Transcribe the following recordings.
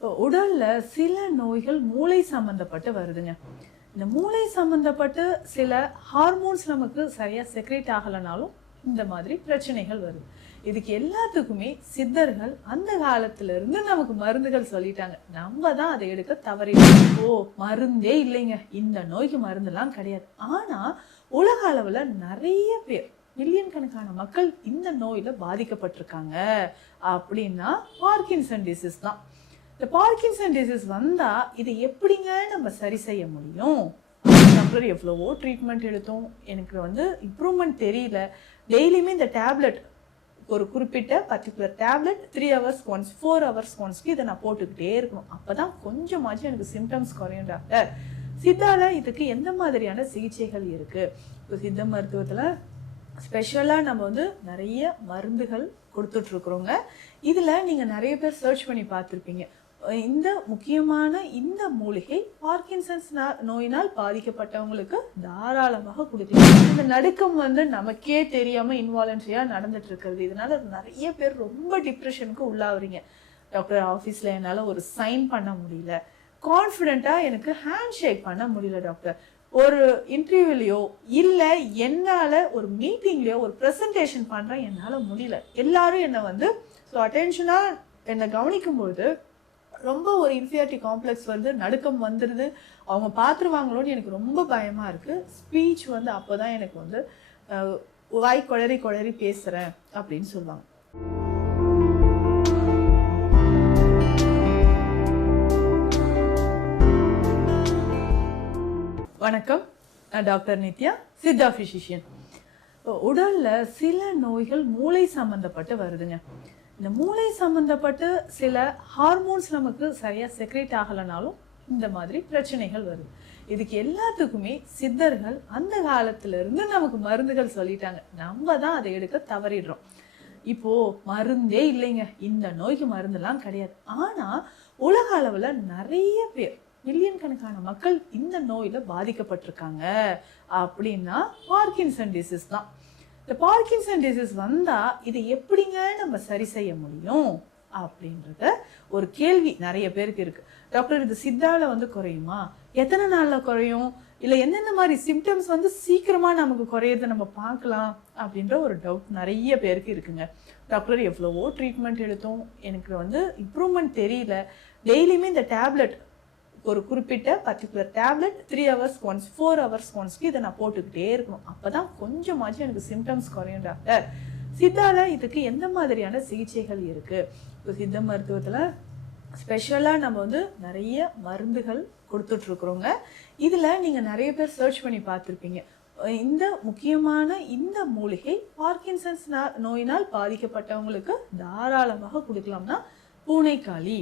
உடல்ல சில நோய்கள் மூளை சம்பந்தப்பட்டு வருதுங்க. இந்த மூளை சம்பந்தப்பட்டு சில ஹார்மோன்ஸ் நமக்கு சரியா செக்ரேட் ஆகலைனாலும் இந்த மாதிரி பிரச்சனைகள் வருது. இதுக்கு எல்லாத்துக்குமே சித்தர்கள் அந்த காலத்துல இருந்து நமக்கு மருந்துகள் சொல்லிட்டாங்க. நம்ம தான் அதை எடுக்க தவறிட்டோம். மருந்தே இல்லைங்க, இந்த நோய்க்கு மருந்தெல்லாம் கிடையாது. ஆனா உலக அளவுல நிறைய பேர், மில்லியன் கணக்கான மக்கள் இந்த நோயில பாதிக்கப்பட்டிருக்காங்க. அப்படின்னா பார்க்கின்சன் டிசீஸ் தான். இந்த பார்க்கின்சன் டிசீஸ் வந்தா இது எப்படிங்க நம்ம சரி செய்ய முடியும்? டாக்டர் எவ்வளவோ ட்ரீட்மெண்ட் எடுத்தோம், எனக்கு இம்ப்ரூவ்மெண்ட் தெரியல. டெய்லியுமே இந்த டேப்லெட், ஒரு குறிப்பிட்ட particular tablet 3 hours once 4 hours ஒன்ஸ்க்கு இதை நான் போட்டுக்கிட்டே இருக்கணும், அப்பதான் கொஞ்சமாச்சும் எனக்கு சிம்டம்ஸ் குறையும் டாக்டர். சித்தால இதுக்கு எந்த மாதிரியான சிகிச்சைகள் இருக்கு? இப்போ சித்த மருத்துவத்துல ஸ்பெஷலா நம்ம நிறைய மருந்துகள் கொடுத்துட்டு இருக்கிறோங்க. இதுல நீங்க நிறைய பேர் சர்ச் பண்ணி பார்த்துருப்பீங்க. இந்த முக்கியமான இந்த மூலிகை பார்க்கின்சன்ஸ் நோயினால் பாதிக்கப்பட்டவங்களுக்கு தாராளமாக கொடுக்கலாம். இந்த நடுக்கம் நமக்கே தெரியாம இன்வாலன்ட்ரியா நடந்துட்டு இருக்கிறது. இதனால நிறைய பேர் ரொம்ப டிப்ரெஷனுக்கு உள்ளாவறீங்க. டாக்டர் ஆஃபீஸ்ல என்னால ஒரு சைன் பண்ண முடியல, கான்ஃபிடென்ட்டா எனக்கு ஹேண்ட் ஷேக் பண்ண முடியல டாக்டர், ஒரு இன்டர்வியூலயோ இல்ல என்னால ஒரு மீட்டிங்லயோ ஒரு பிரசன்டேஷன் பண்றேன், என்னால முடியல. எல்லாரும் என்ன அட்டென்ஷனா என்னை கவனிக்கும்போது ரொம்ப ஒரு இன்ஃபீரியாரிட்டி காம்ப்ளெக்ஸ் நடுக்கம் வந்துடுது. அவங்க பார்த்துருவாங்களோன்னு எனக்கு ரொம்ப பயமா இருக்கு. ஸ்பீச் அப்போதான் எனக்கு வாய் குளறி குளறி பேசுறேன் அப்படின்னு சொல்லுவாங்க. வணக்கம், நான் டாக்டர் நித்யா, சித்தா பிசிஷியன். உடல்ல சில நோய்கள் மூளை சம்பந்தப்பட்டு வருதுங்க. இந்த மூளை சம்பந்தப்பட்டு சில ஹார்மோன்ஸ் நமக்கு சரியா செக்ரேட் ஆகலைனாலும் இந்த மாதிரி பிரச்சனைகள் வருது. இதுக்கு எல்லாத்துக்குமே சித்தர்கள் அந்த காலத்துல இருந்து நமக்கு மருந்துகள் சொல்லிட்டாங்க. நம்ம தான் அதை எடுக்க தவறிடுறோம். இப்போ மருந்தே இல்லைங்க, இந்த நோய்க்கு மருந்தெல்லாம் கிடையாது. ஆனா உலக அளவுல நிறைய பேர், மில்லியன் கணக்கான மக்கள் இந்த நோயில பாதிக்கப்பட்டிருக்காங்க. அப்படின்னா பார்க்கின்சன் டிசீஸ் தான். இந்த பார்க்கின்சன் டிசீஸ் வந்தா இது எப்படிங்க நம்ம சரி செய்ய முடியும் அப்படின்றத ஒரு கேள்வி நிறைய பேருக்கு இருக்கு. டாக்டர், இது சித்தால குறையுமா? எத்தனை நாள்ல குறையும்? இல்ல எந்தெந்த மாதிரி சிம்டம்ஸ் சீக்கிரமா நமக்கு குறையறத நம்ம பார்க்கலாம் அப்படின்ற ஒரு டவுட் நிறைய பேருக்கு இருக்குங்க. டாக்டர் எவ்வளவோ ட்ரீட்மெண்ட் எடுத்தோம், எனக்கு இம்ப்ரூவ்மெண்ட் தெரியல. டெய்லியுமே இந்த டேப்லெட், ஒரு குறிப்பிட்ட particular tablet 3 hours once 4 hours ஒன்ஸ்க்கு இதை நான் போட்டுக்கிட்டே இருக்கணும், அப்பதான் கொஞ்சமாச்சும் எனக்கு சிம்டம்ஸ் குறையும் டாக்டர். சித்தால இதுக்கு எந்த மாதிரியான சிகிச்சைகள் இருக்கு? இப்போ சித்த மருத்துவத்துல ஸ்பெஷலா நம்ம நிறைய மருந்துகள் கொடுத்துட்டு இருக்கிறோங்க. இதுல நீங்க நிறைய பேர் சர்ச் பண்ணி பார்த்துருப்பீங்க. இந்த முக்கியமான இந்த மூலிகை பார்க்கின்சன்ஸ் நோயினால் பாதிக்கப்பட்டவங்களுக்கு தாராளமாக கொடுக்கலாம்னா பூனைக்காளி.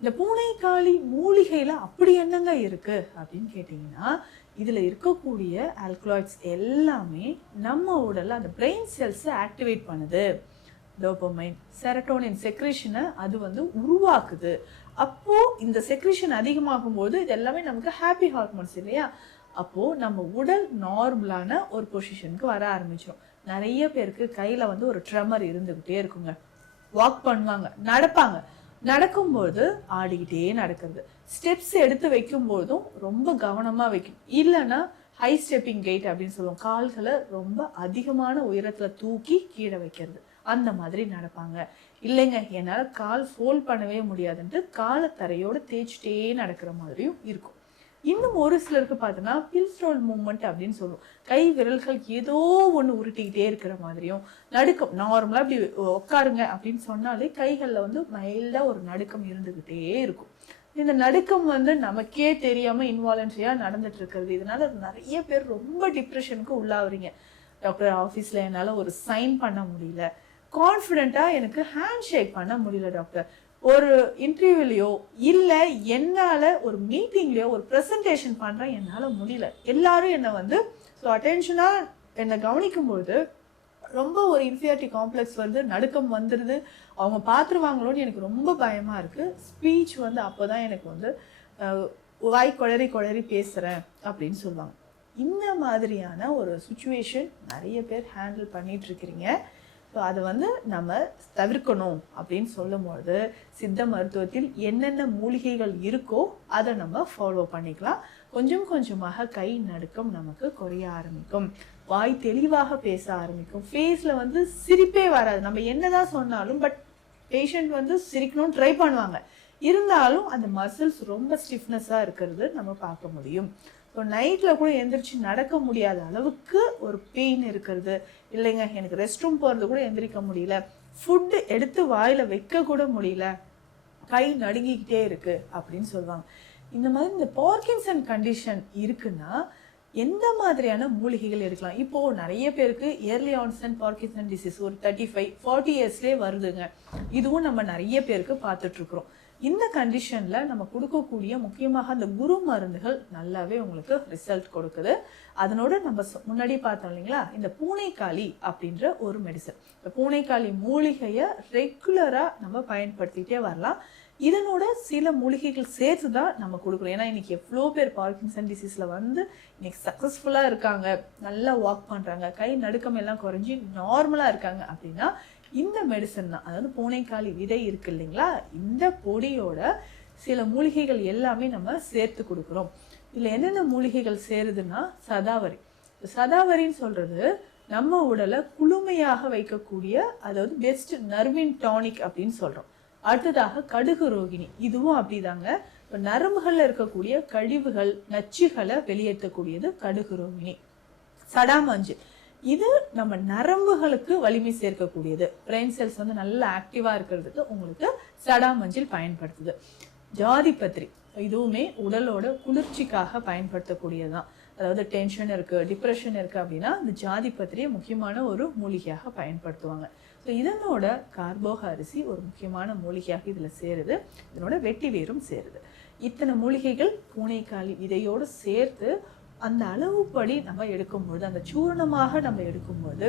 இந்த பூனைக்காளி மூலிகையில அப்படி என்னங்க இருக்கு அப்படின்னு கேட்டீங்கன்னா, இதுல இருக்கக்கூடிய ஆல்கலாய்ட்ஸ் எல்லாமே நம்ம உடல்ல அந்த பிரெயின் செல்ஸ் ஆக்டிவேட் பண்ணுது. டோபமைன், செரட்டோனின் செக்ரேஷனை அது உருவாக்குது. அப்போ இந்த செக்ரேஷன் அதிகமாகும் போது இது எல்லாமே நமக்கு ஹாப்பி ஹார்மோன்ஸ் இல்லையா? அப்போ நம்ம உடல் நார்மலான ஒரு பொசிஷனுக்கு வர ஆரம்பிச்சிடும். நிறைய பேருக்கு கையில ஒரு ட்ரெமர் இருந்துகிட்டே இருக்குங்க. வாக் பண்ணுவாங்க, நடப்பாங்க, நடக்கும்போது ஆடிக்கிட்டே நடக்கிறது. ஸ்டெப்ஸ் எடுத்து வைக்கும் போதும் ரொம்ப கவனமா வைக்கும். இல்லைன்னா ஹை ஸ்டெப்பிங் கெயிட் அப்படின்னு சொல்லுவோம், கால்களை ரொம்ப அதிகமான உயரத்துல தூக்கி கீழே வைக்கிறது, அந்த மாதிரி நடப்பாங்க. இல்லைங்க என்னால கால் ஃபோல்ட் பண்ணவே முடியாதுன்ட்டு காலை தரையோட தேய்ச்சிட்டே நடக்கிற மாதிரியும் இருக்கும். இன்னும் ஒரு சிலருக்கு பார்த்தோன்னா பில்ஸ்ட்ரோல் மூவ்மெண்ட் அப்படின்னு சொல்லுவோம், கை விரல்கள் ஏதோ ஒன்று உருட்டிக்கிட்டே இருக்கிற மாதிரியும் நடுக்கம். நார்மலாக அப்படி உட்காருங்க அப்படின்னு சொன்னாலே கைகளில் மைல்டா ஒரு நடுக்கம் இருந்துகிட்டே இருக்கும். இந்த நடுக்கம் நமக்கே தெரியாம இன்வாலன்ட்ரியா நடந்துட்டு இருக்கிறது. இதனால நிறைய பேர் ரொம்ப டிப்ரெஷனுக்கு உள்ளாவறீங்க. டாக்டர் ஆஃபீஸ்ல என்னால ஒரு சைன் பண்ண முடியல, கான்ஃபிடென்ட்டா எனக்கு ஹேண்ட் ஷேக் பண்ண முடியல டாக்டர், ஒரு இன்டர்வியூலயோ இல்ல என்னால ஒரு மீட்டிங்லயோ ஒரு பிரசன்டேஷன் பண்றேன், என்னால முடியல. எல்லாரும் என்ன அட்டென்ஷனா என்னை கவனிக்கும்போது ரொம்ப ஒரு இன்ஃபீரியாரிட்டி காம்ப்ளெக்ஸ் நடுக்கம் வந்துடுது. அவங்க பார்த்துருவாங்களோன்னு எனக்கு ரொம்ப பயமா இருக்கு. ஸ்பீச் அப்போதான் எனக்கு வாய் குளறி குளறி பேசுறேன் அப்படின்னு சொல்லுவாங்க. இந்த மாதிரியான ஒரு சுச்சுவேஷன் நிறைய பேர் ஹேண்டில் பண்ணிட்டு இருக்கிறீங்க. ஸோ அதை வந்து நம்ம தவிர்க்கணும் அப்படின்னு சொல்லும்போது சித்த மருத்துவத்தில் என்னென்ன மூலிகைகள் இருக்கோ அதை நம்ம ஃபாலோ பண்ணிக்கலாம். கொஞ்சம் கொஞ்சமாக கை நடுக்கம் நமக்கு குறைய ஆரம்பிக்கும், வாய் தெளிவாக பேச ஆரம்பிக்கும், ஃபேஸில் வந்து சிரிப்பே வராது. நம்ம என்னதான் சொன்னாலும் பட் பேஷண்ட் வந்து சிரிக்கணும்னு ட்ரை பண்ணுவாங்க, இருந்தாலும் அந்த மசில்ஸ் ரொம்ப ஸ்டிஃப்னஸாக இருக்கிறது நம்ம பார்க்க முடியும். ஸோ நைட்டில் கூட எந்திரிச்சு நடக்க முடியாத அளவுக்கு ஒரு பெயின் இருக்கிறது, இல்லைங்க எனக்கு ரெஸ்ட் ரூம் போகிறது கூட எந்திரிக்க முடியல, ஃபுட்டு எடுத்து வாயில் வைக்க கூட முடியல, கை நடுங்கிக்கிட்டே இருக்கு அப்படின்னு சொல்லுவாங்க. இந்த மாதிரி இந்த பார்க்கின்சன் கண்டிஷன் இருக்குன்னா எந்த மாதிரியான மூலிகைகள் எடுக்கலாம்? இப்போ நிறைய பேருக்கு இயர்லி ஆன்சென்ட் பார்க்கின்சன் டிசீஸ் ஒரு 35-40 இயர்ஸ்லேயே வருதுங்க. இதுவும் நம்ம நிறைய பேருக்கு பார்த்துட்டு இருக்கிறோம். இந்த கண்டிஷன்ல நம்ம கொடுக்கக்கூடிய முக்கியமாக அந்த குரு மருந்துகள் நல்லாவே உங்களுக்கு ரிசல்ட் கொடுக்குது. அதனோட நம்ம முன்னாடி பார்த்தோம் இல்லைங்களா, இந்த பூனைக்காளி அப்படின்ற ஒரு மெடிசன். இந்த பூனைக்காளி மூலிகையை ரெகுலரா நம்ம பயன்படுத்திட்டே வரலாம். இதனோட சில மூலிகைகள் சேர்த்து தான் நம்ம கொடுக்குறோம். ஏன்னா இன்னைக்கு எவ்வளோ பேர் பார்க்கின்சன் டிசீஸ்ல வந்து இன்னைக்கு சக்ஸஸ்ஃபுல்லா இருக்காங்க, நல்லா வாக் பண்றாங்க, கை நடுக்கம் எல்லாம் குறைஞ்சி நார்மலா இருக்காங்க அப்படின்னா இந்த மெடிசன் தான். அதாவது பூனைக்காளி விதை இருக்கு இல்லைங்களா, இந்த பொடியோட சில மூலிகைகள் எல்லாமே நம்ம சேர்த்து கொடுக்குறோம். இதில் என்னென்ன மூலிகைகள் சேருதுன்னா சதாவரி. சதாவரின்னு சொல்றது நம்ம உடலை குளுமையாக வைக்கக்கூடிய, அதாவது பெஸ்ட் நர்வின் டானிக் அப்படின்னு சொல்றோம். அடுத்ததாக கடுகு ரோகிணி, இதுவும் அப்படிதாங்க. இப்போ நரம்புகள்ல இருக்கக்கூடிய கழிவுகள் நச்சுகளை வெளியேற்றக்கூடியது கடுகு ரோகிணி. சடாமஞ்சள், இது நம்ம நரம்புகளுக்கு வலிமை சேர்க்கக்கூடியது, பிரெயின் செல்ஸ் வந்து நல்லா ஆக்டிவா இருக்கிறதுக்கு உங்களுக்கு சடாமஞ்சள் பயன்படுத்துது. ஜாதிபத்திரி, இதுவுமே உடலோட குளிர்ச்சிக்காக பயன்படுத்தக்கூடியதுதான். அதாவது டென்ஷன் இருக்கு, டிப்ரெஷன் இருக்கு அப்படின்னா இந்த ஜாதிபத்திரியை முக்கியமான ஒரு மூலிகையாக பயன்படுத்துவாங்க. ஸோ இதனோட கார்போக அரிசி ஒரு முக்கியமான மூலிகையாக இதில் சேருது. இதனோட வெட்டி வேரும் சேருது. இத்தனை மூலிகைகள் பூனைக்காளி விதையோடு சேர்த்து அந்த அளவுப்படி நம்ம எடுக்கும்போது, அந்த சூரணமாக நம்ம எடுக்கும்போது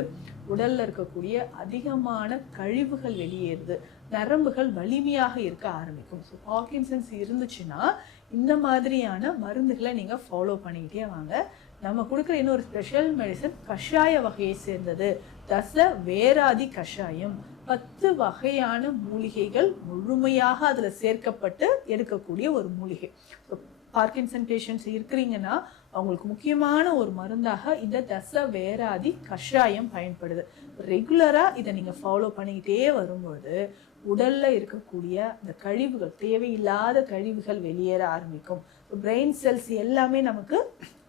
உடல்ல இருக்கக்கூடிய அதிகமான கழிவுகள் வெளியேறுது, நரம்புகள் வலிமையாக இருக்க ஆரம்பிக்கும். ஸோ பார்க்கின்சன்ஸ் இருந்துச்சுன்னா இந்த மாதிரியான மருந்துகளை நீங்க ஃபாலோ பண்ணிக்கிட்டே வாங்க. நம்ம கொடுக்குற இன்னொரு ஸ்பெஷல் மெடிசன் கஷாய வகையை சேர்ந்தது, தச வேராதி கஷாயம். 10 வகையான மூலிகைகள் முழுமையாக அதுல சேர்க்கப்பட்டு எடுக்கக்கூடிய ஒரு மூலிகை. பார்க்கின்சன் பேஷண்ட்ஸ் இருக்கிறீங்கன்னா அவங்களுக்கு முக்கியமான ஒரு மருந்தாக இந்த தச வேராதி கஷாயம் பயன்படுது. ரெகுலரா இதை நீங்க ஃபாலோ பண்ணிக்கிட்டே வரும்போது உடல்ல இருக்கக்கூடிய இந்த கழிவுகள், தேவையில்லாத கழிவுகள் வெளியேற ஆரம்பிக்கும். பிரெயின் செல்ஸ் எல்லாமே நமக்கு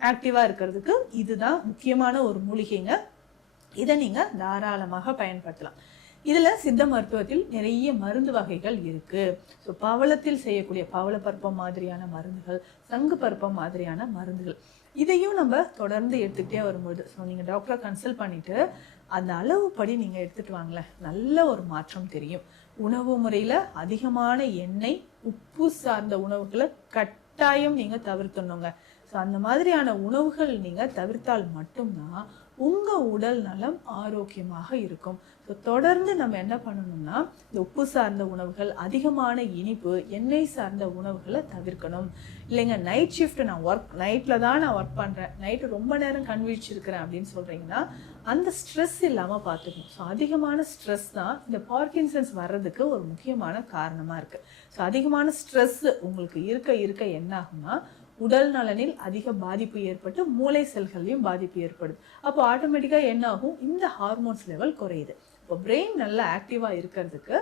ஆக்டிவா இருக்கிறதுக்கு இதுதான் முக்கியமான ஒரு மூலிகைங்க. இதை நீங்க தாராளமாக பயன்படுத்தலாம். இதுல சித்த மருத்துவத்தில் நிறைய மருந்து வகைகள் இருக்கு. ஸோ பவளத்தில் செய்யக்கூடிய பவளப்பருப்பம் மாதிரியான மருந்துகள், சங்கு பருப்பம் மாதிரியான மருந்துகள், இதையும் நம்ம தொடர்ந்து எடுத்துக்கிட்டே வரும்போது, ஸோ நீங்க டாக்டரை கன்சல்ட் பண்ணிட்டு அந்த அளவுப்படி நீங்க எடுத்துட்டு வாங்களேன், நல்ல ஒரு மாற்றம் தெரியும். உணவு முறையில அதிகமான எண்ணெய், உப்பு சார்ந்த உணவுகளை கட்டாயம் நீங்க தவிர்த்துணுங்க. ஸோ அந்த மாதிரியான உணவுகள் நீங்க தவிர்த்தால் மட்டும்தான் உங்க உடல் நலம் ஆரோக்கியமாக இருக்கும். ஸோ தொடர்ந்து நம்ம என்ன பண்ணணும்னா இந்த உப்பு சார்ந்த உணவுகள், அதிகமான இனிப்பு, எண்ணெய் சார்ந்த உணவுகளை தவிர்க்கணும். இல்லைங்க நைட் ஷிஃப்ட், நான் நைட்டில் தான் நான் ஒர்க் பண்ணுறேன், நைட்டு ரொம்ப நேரம் கண்விழிச்சிருக்கிறேன் அப்படின்னு சொல்கிறீங்கன்னா அந்த ஸ்ட்ரெஸ் இல்லாமல் பார்த்துக்கணும். ஸோ அதிகமான ஸ்ட்ரெஸ் தான் இந்த பார்க்கின்சன்ஸ் வர்றதுக்கு ஒரு முக்கியமான காரணமாக இருக்குது. ஸோ அதிகமான ஸ்ட்ரெஸ் உங்களுக்கு இருக்க இருக்க என்ன ஆகும்னா உடல் நலனில் அதிக பாதிப்பு ஏற்பட்டு மூளை செல்கள்லையும் பாதிப்பு ஏற்படுது. அப்போ ஆட்டோமேட்டிக்காக என்ன ஆகும், இந்த ஹார்மோன்ஸ் லெவல் குறையுது. இப்போ பிரெயின் நல்லா ஆக்டிவாக இருக்கிறதுக்கு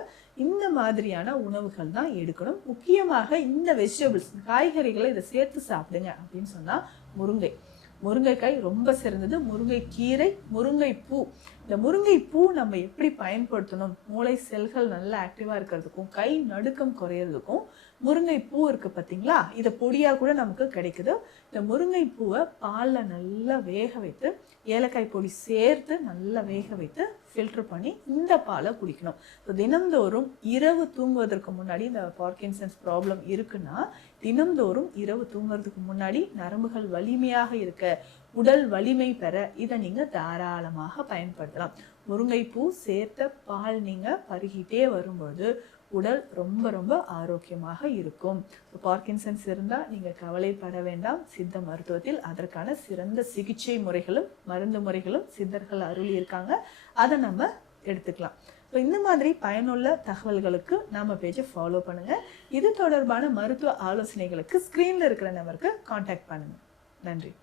இந்த மாதிரியான உணவுகள் தான் எடுக்கணும். முக்கியமாக இந்த வெஜிடபிள்ஸ், காய்கறிகளை இதை சேர்த்து சாப்பிடுங்க அப்படின்னு சொன்னால் முருங்கை, முருங்கைக்காய் ரொம்ப சிறந்தது. முருங்கைக்கீரை, முருங்கைப்பூ. இந்த முருங்கைப்பூ நம்ம எப்படி பயன்படுத்தணும், மூளை செல்கள் நல்லா ஆக்டிவாக இருக்கிறதுக்கும் கை நடுக்கம் குறையிறதுக்கும் முருங்கைப்பூ இருக்குது பார்த்தீங்களா, இதை பொடியாக கூட நமக்கு கிடைக்குது. இந்த முருங்கைப்பூவை பாலில் நல்லா வேக வைத்து, ஏலக்காய் பொடி சேர்த்து நல்லா வேக வைத்து ஃபில்டர் பண்ணி இந்த பாலை குடிக்கணும். ஸோ தினந்தோறும் இரவு தூங்குவதற்கு முன்னாடி, இந்த பார்க்கின்சன்ஸ் ப்ராப்ளம் இருக்குன்னா தினந்தோறும் இரவு தூங்குறதுக்கு முன்னாடி நரம்புகள் வலிமையாக இருக்க, உடல் வலிமை பெற இதை நீங்க தாராளமாக பயன்படுத்தலாம். முருங்கைப்பூ சேர்த்த பால் நீங்க பருகிட்டே வரும்போது உடல் ரொம்ப ரொம்ப ஆரோக்கியமாக இருக்கும். பார்க்கின்சன்ஸ் இருந்தால் நீங்கள் கவலைப்பட வேண்டாம். சித்த மருத்துவத்தில் அதற்கான சிறந்த சிகிச்சை முறைகளும் மருந்து முறைகளும் சித்தர்கள் அருளி இருக்காங்க. அதை நம்ம எடுத்துக்கலாம். ஸோ இந்த மாதிரி பயனுள்ள தகவல்களுக்கு நம்ம பேஜை ஃபாலோ பண்ணுங்கள். இது தொடர்பான மருத்துவ ஆலோசனைகளுக்கு ஸ்க்ரீனில் இருக்கிற நம்பருக்கு காண்டாக்ட் பண்ணுங்கள். நன்றி.